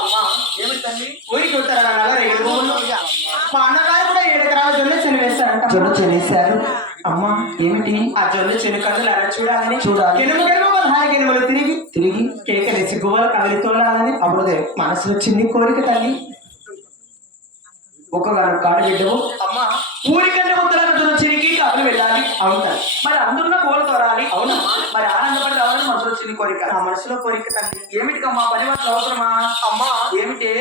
అమ్మా. ఏమిటి తల్లి ఊరికి ఉంటారా మా అన్నగారు కూడా ఏడు ఎకరాల జొన్న చెని వేస్తారంట జొన్న చేశారు అమ్మా ఏమిటి? ఆ జొన్న చెని కన్నులు అలా చూడాలని? చూడాలి. కెనుము కెనుము పదహారు కెనుములు తిరిగి. తిరిగి. కేకలేసి గువ్వలు కదిలి తోడాలని అప్పుడే మనసులో చిన్ని కోరిక తల్లి. ఒక్కగారు కాడబిడ్డవు అమ్మ ఊరికంటే ఉత్తరాలు దురచినికి కబులు వెళ్ళాలి. అవుతాయి మరి అందున్న కోలు తోరాలి అవునా? మరి ఆనందపడి చిన్ని కోరిక. నా మనసులో కోరిక తండ్రి ఏమిటికమ్మా పని మాత్రం అవసరమా? అమ్మా. ఏమిటి?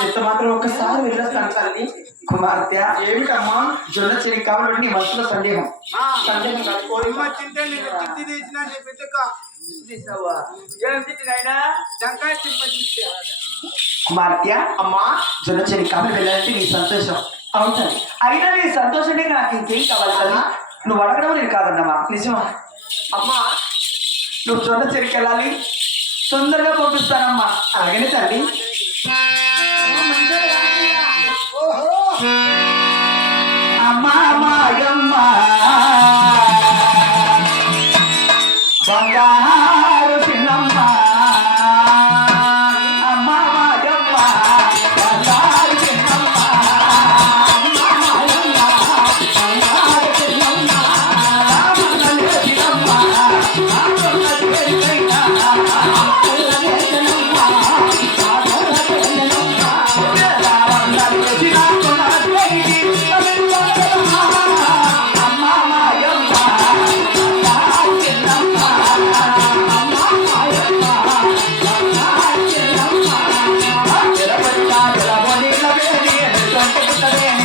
ఎంత మాత్రం ఒక్కసారి వెళ్ళొస్తాను తల్లి కుమార్తె. ఏమిటమ్మా? జొన్న చెరి కాబట్టి నీ మనసులో సందేహం. సందేహం కాదు కుమార్తె అమ్మా జొన్న చెరి కాబట్టి వెళ్ళాలంటే నీ సంతోషం. అవును తల్లి. అయినా నీ సంతోషమే నాకు ఇంకేం కావాలి తల్లి? నువ్వు అడగడం నేను కాదన్నావా నిజమా? అమ్మా నువ్వు జొన్న చెరికి వెళ్ళాలి. తొందరగా పంపిస్తానమ్మా. అలాగనే తల్లి? అమ్మా మాయమ్మ Gracias.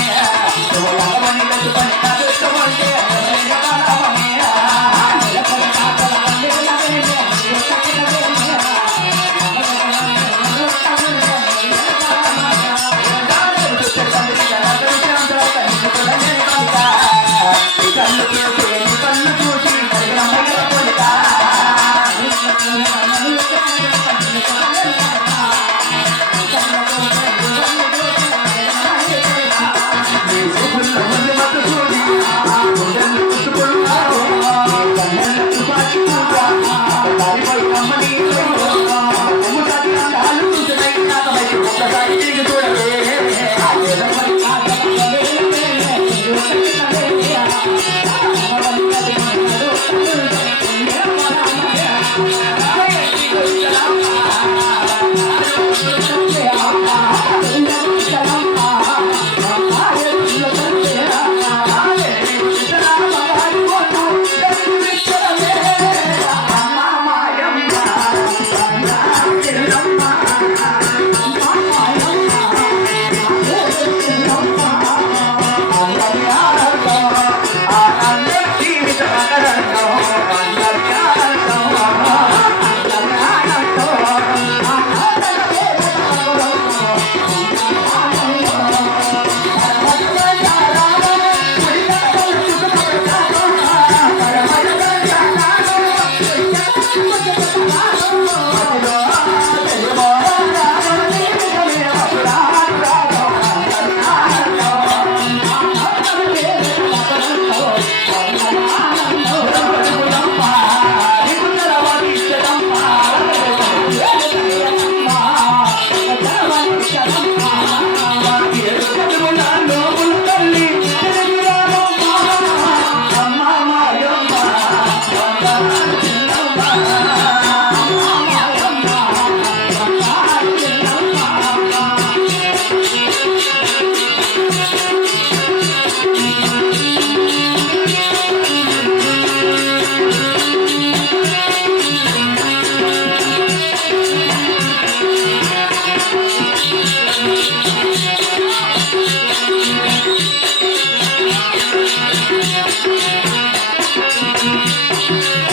Thank you.